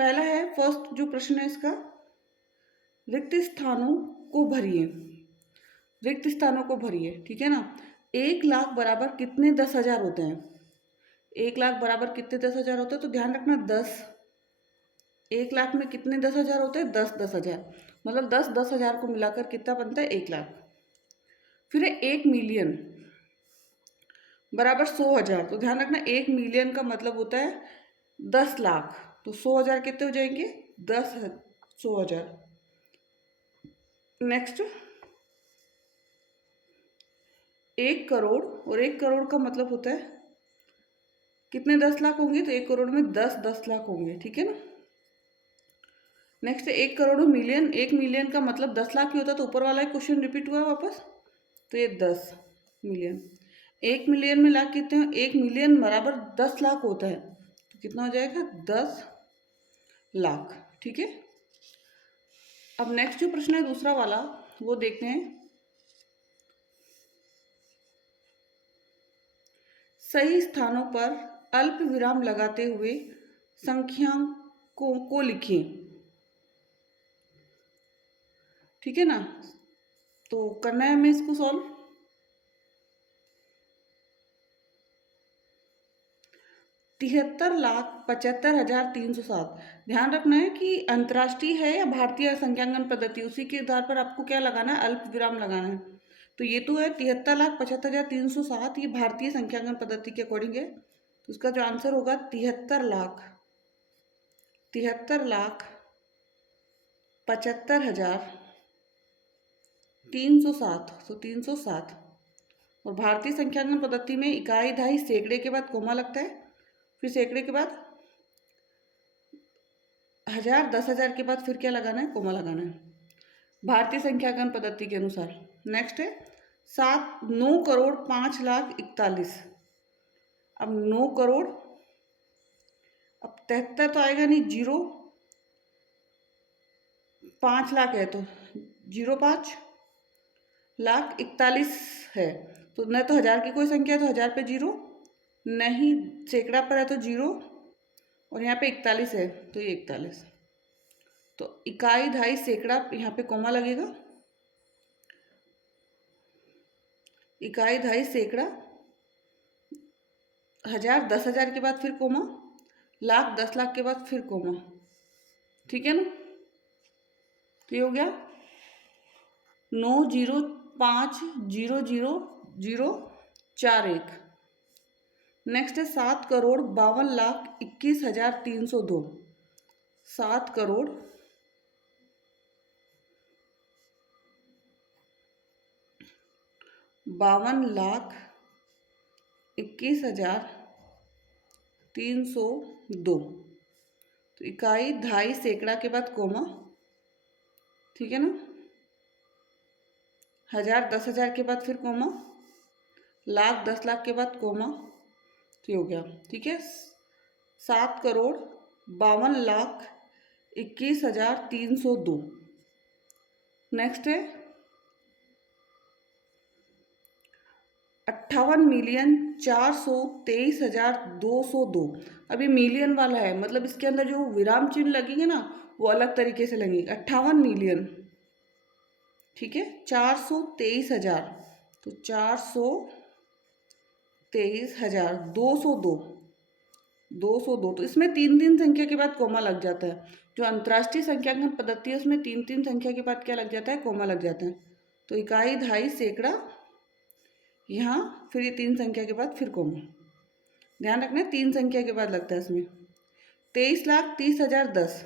पहला है, फर्स्ट जो प्रश्न है इसका, रिक्त स्थानों को भरिए। रिक्त स्थानों को भरिए, ठीक है ना। 1 लाख बराबर कितने 10,000 होते हैं? 1 लाख बराबर कितने 10,000 होते हैं? तो ध्यान रखना 10। 1 लाख में कितने 10,000 होते हैं? 10,000। मतलब 10,000 को मिलाकर कितना बनता है? 1 लाख। फिर है 1 मिलियन बराबर 100,000। तो ध्यान रखना 1 मिलियन का मतलब होता है 10 लाख। तो 100,000 कितने हो जाएंगे? 100,000। नेक्स्ट, 1 करोड़, और 1 करोड़ का मतलब होता है कितने 10 लाख होंगे? तो 1 करोड़ में 10 होंगे, ठीक है ना। Next, 1 crore million. 1 मिलियन का मतलब 10 लाख ही होता है, तो ऊपर वाला क्वेश्चन रिपीट हुआ वापस। तो ये 10 मिलियन। 1 मिलियन में लाख कितने हैं? 1 मिलियन बराबर 10 लाख होता है, तो कितना हो जाएगा? 10 लाख, ठीक है। अब नेक्स्ट जो प्रश्न है दूसरा वाला, वो देखते हैं। सही स्थानों पर अल्प विराम लगाते हुए संख्याओं को लिखिए, ठीक है ना। तो करना है हमें इसको सॉल्व। 73,75,307। ध्यान रखना है कि अंतर्राष्ट्रीय है या भारतीय संख्यांकन पद्धति, उसी के आधार पर आपको क्या लगाना है? अल्प विराम लगाना है। तो ये तो है 73,75,307, ये भारतीय संख्यांकन पद्धति के अकॉर्डिंग है। तो इसका जो आंसर होगा 73,75,307। तो 307। और भारतीय संख्यांकन पद्धति में इकाई, दहाई, सैकड़े के बाद कोमा लगता है, फिर सैकड़े के बाद 1,000, 10,000 के बाद फिर क्या लगाना है? कोमा लगाना है, भारतीय संख्यांकन पद्धति के अनुसार। नेक्स्ट है 9,05,41,. अब 9 करोड़, अब 73 तो आएगा नहीं, 0, 5 लाख है तो 0,5,41,000 है। तो न तो 1,000 की कोई संख्या है तो 1,000 पे 0 नहीं, सैकड़ा पर है तो 0, और यहाँ पे 41 है तो ये 41। तो इकाई, दहाई, सैकड़ा, यहाँ पे कोमा लगेगा। इकाई, दहाई, सैकड़ा, 1,000, 10,000 के बाद फिर कोमा, लाख, 10 लाख के बाद फिर कोमा, ठीक है ना। तो ये हो गया 9,05,0,0,0,41। नेक्स्ट है 7,52,21,302। 7,52,21,302। तो इकाई, दहाई, सैकड़ा के बाद कोमा, ठीक है ना। 1,000, 10,000 के बाद फिर कोमा, लाख, 10 लाख के बाद कोमा, तो हो गया, ठीक है। 7,52,21,302। नेक्स्ट है 58,423,202। अब ये मिलियन वाला है, मतलब इसके अंदर जो विराम चिन्ह लगेंगे ना वो अलग तरीके से लगेंगे। 58 मिलियन, ठीक है, 423,000, तो 423,202। 202, तो इसमें 3 संख्या के बाद कोमा लग जाता है। जो अंतर्राष्ट्रीय संख्यांकन पद्धति है उसमें 3 संख्या के बाद क्या लग जाता है? कोमा लग जाता है। तो इकाई, दहाई, सैकड़ा, यहाँ फिर ये 3 संख्या के बाद फिर कोमा। ध्यान रखना 3 संख्या के बाद लगता है इसमें। 23,30,10।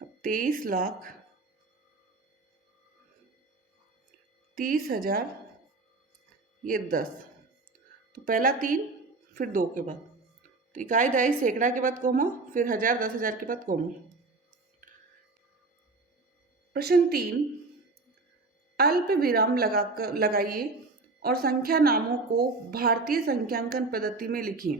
अब 23,30,000 ये 10, तो पहला 3 फिर 2 के बाद, तो इकाई, दहाई, सैकड़ा के बाद कोमा, फिर 1,000, 10,000 के बाद कोमा। प्रश्न 3, अल्प विराम लगाइए और संख्या नामों को भारतीय संख्यांकन पद्धति में लिखिए।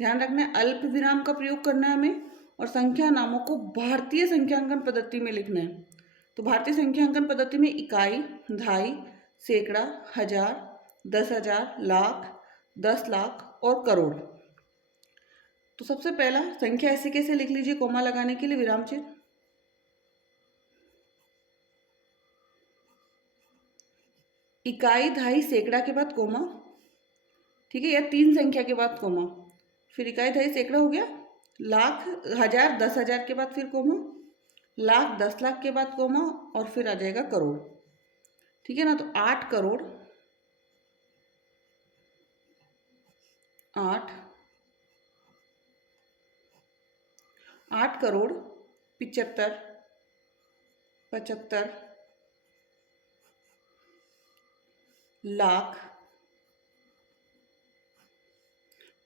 ध्यान रखना है अल्प विराम का प्रयोग करना है हमें, और संख्या नामों को भारतीय संख्यांकन पद्धति में लिखना है। तो भारतीय संख्यांकन पद्धति में इकाई, दहाई, सैकड़ा, 1,000, 10,000, लाख, 10 लाख और करोड़। तो सबसे पहला संख्या ऐसे कैसे लिख लीजिए, कोमा लगाने के लिए विराम चिन्ह, इकाई दहाई सैकड़ा के बाद कोमा, ठीक है, या 3 संख्या के बाद कोमा, फिर इकाई दहाई सैकड़ा हो गया, लाख, हजार, 10,000 के बाद फिर कोमा, लाख, 10 लाख के बाद कोमा, और फिर आ जाएगा करोड़। ठीक है ना, तो 8 करोड़, 8 करोड़ 75 75 लाख,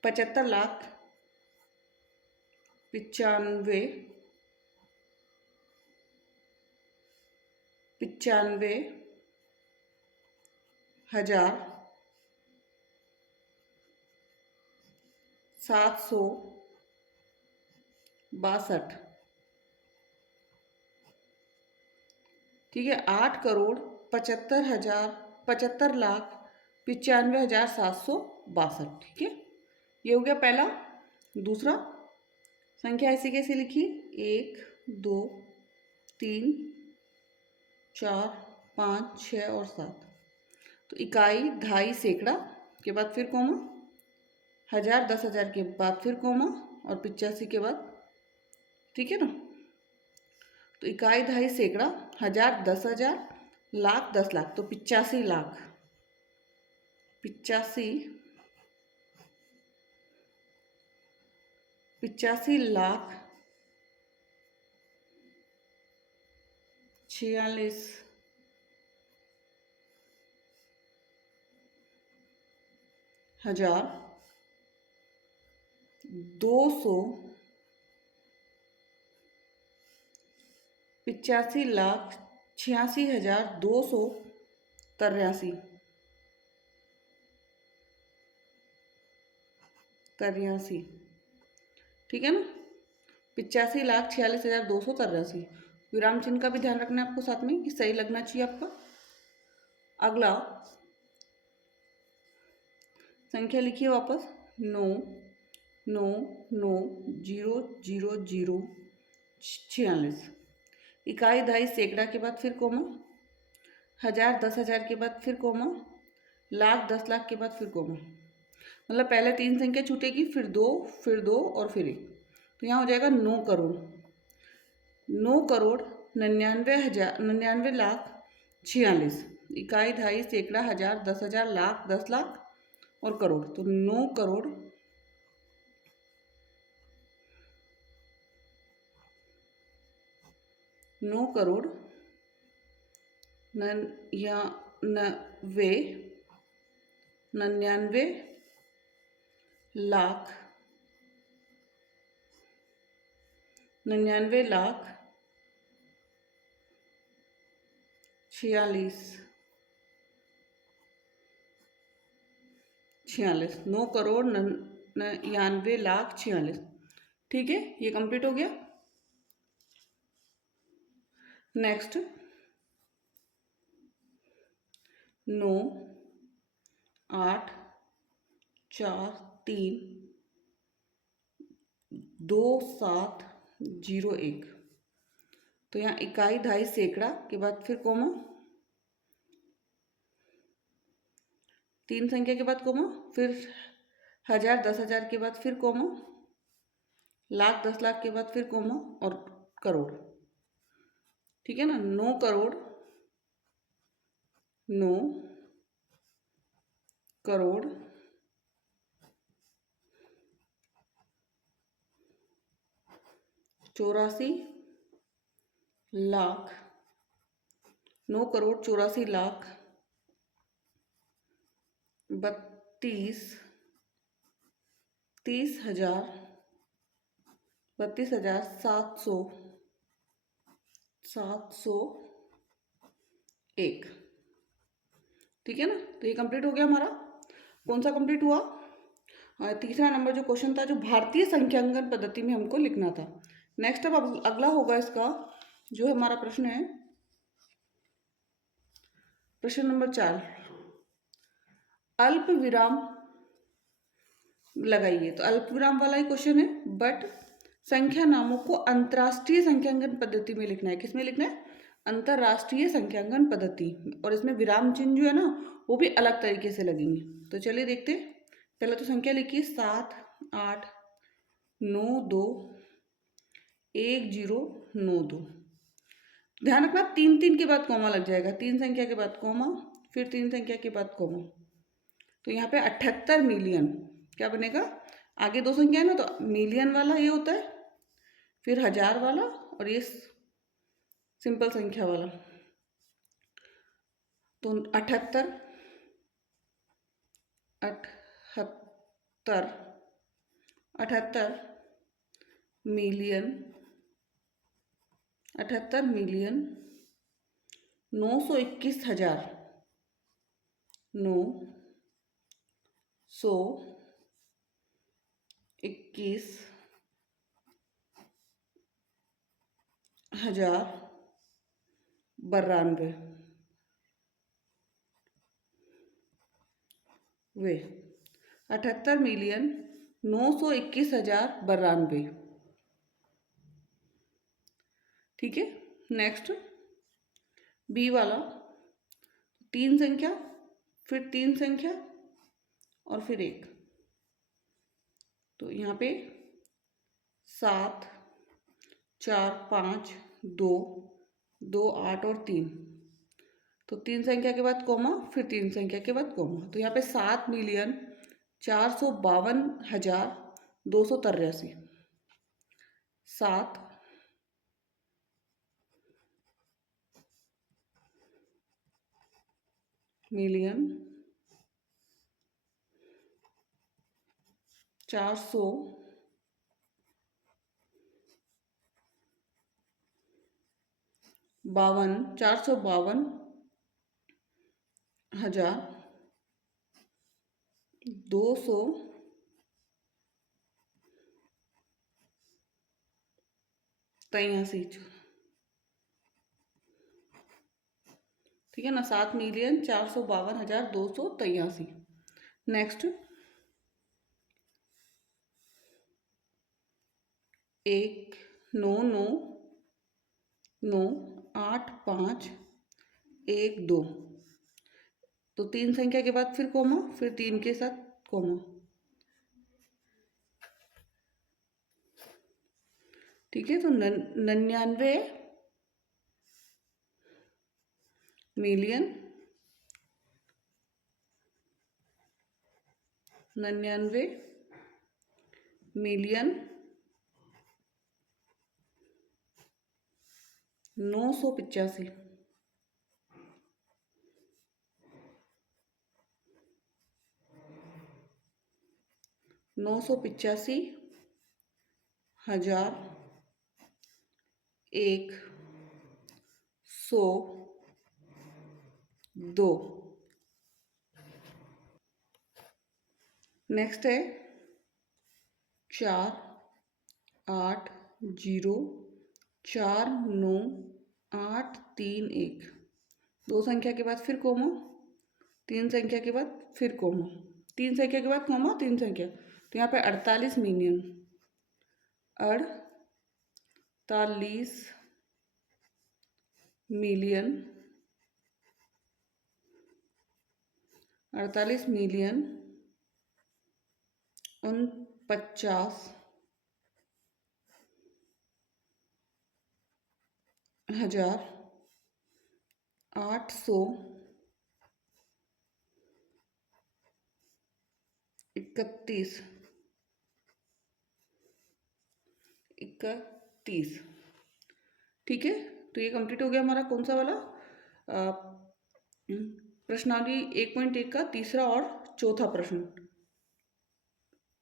75 लाख 95 हजार 762। ठीक है, 8 करोड़ 75 लाख ठीक है, ये हो गया पहला। दूसरा संख्या ऐसे कैसे लिखिए, 1 2 3 4 5 6 और 7। तो इकाई दहाई सैकड़ा के बाद फिर कोमा, हजार, 10,000 के बाद फिर कोमा, और 85 के बाद। ठीक है ना, तो इकाई दहाई सैकड़ा, हजार, 10,000, लाख, 10 लाख, तो 85 लाख 45,46,200, 85,86,283। ठीक है ना, 85,46,283। विराम चिन्ह का भी ध्यान रखना है आपको साथ में कि सही लगना चाहिए आपका। अगला संख्या लिखिए वापस, 9 9 9 0 0 0 46। इकाई दहाई सैकड़ा के बाद फिर कोमा, हजार, 10,000 के बाद फिर कोमा, लाख, 10 लाख के बाद फिर कोमा। मतलब पहले 3 संख्या छूटेगी, फिर 2, फिर 2 और फिर 1। तो यहाँ हो जाएगा 9 करोड़ 99,99,46,। इकाई दहाई सैकड़ा, हजार, 10,000, लाख, 10 लाख और करोड़। तो 9 करोड़ 99,99,46,46। 9,99,46,। ठीक है, ये कंप्लीट हो गया। नेक्स्ट 9 8 4 3 2 7 0 1। तो यहाँ इकाई दहाई सैकड़ा के बाद फिर कोमा, 3 संख्या के बाद कोमा, फिर हजार, 10,000 के बाद फिर कोमा, लाख, 10 लाख के बाद फिर कोमा और करोड़। ठीक है ना, 9 करोड़ 84,00,000 9,84,00,000 32,701। ठीक है ना, तो ये कंप्लीट हो गया हमारा। कौन सा कंप्लीट हुआ, तीसरा नंबर जो क्वेश्चन था, जो भारतीय संख्यांकन पद्धति में हमको लिखना था। नेक्स्ट अब अगला होगा इसका, जो हमारा प्रश्न है, प्रश्न नंबर 4, अल्प विराम लगाइए। तो अल्पविराम वाला ही क्वेश्चन है, बट संख्या नामों को अंतर्राष्ट्रीय संख्यांकन पद्धति में लिखना है। किस में लिखना है? अंतर्राष्ट्रीय संख्यांकन पद्धति। और इसमें विराम चिन्ह जो है ना वो भी अलग तरीके से लगेंगे। तो चलिए देखते हैं। पहले तो संख्या लिखिए 7 8 9 2 1 0 9 2। ध्यान रखना 3 3 के बाद कॉमा लग जाएगा। 3 संख्या के बाद कॉमा, फिर 3 संख्या के बाद कॉमा। तो यहाँ पे 78 मिलियन क्या बनेगा? आगे 2 संख्या है ना, तो मिलियन वाला ये होता है, फिर 1000 वाला, और ये सिंपल संख्या वाला। तो 78 78 78 मिलियन 78 मिलियन 921,000 921,092 वे 78,921,092। ठीक है। नेक्स्ट बी वाला, 3 संख्या, फिर 3 संख्या और फिर 1। तो यहाँ पे 7 4 5 2 2 8 और 3। तो 3 संख्या के बाद कॉमा, फिर 3 संख्या के बाद कॉमा। तो यहाँ पे 7,452,283। 7 मिलियन 452,283। ठीक है ना, 7,452,283। नेक्स्ट 1 9 9 9 8 5 1 2। तो 3 संख्या के बाद फिर कोमा, फिर 3 के साथ कोमा। ठीक है। तो 99 मिलियन 99 मिलियन 985। 985,102। नेक्स्ट है 4 8 0 4 9 8 3 1। 2 संख्या के बाद फिर कोमा, 3 संख्या के बाद फिर कोमा, 3 संख्या के बाद कोमा, 3 संख्या। तो यहाँ पे 48 मिलियन 48 मिलियन 48 मिलियन 49,831। ठीक है। तो ये कंप्लीट हो गया हमारा कौन सा वाला प्रश्नावली 1.1 का तीसरा और चौथा प्रश्न।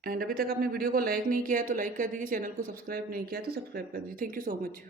एंड अभी तक आपने वीडियो को लाइक नहीं किया है तो लाइक कर दीजिए, चैनल को सब्सक्राइब नहीं किया है तो सब्सक्राइब कर दीजिए। Thank you so much.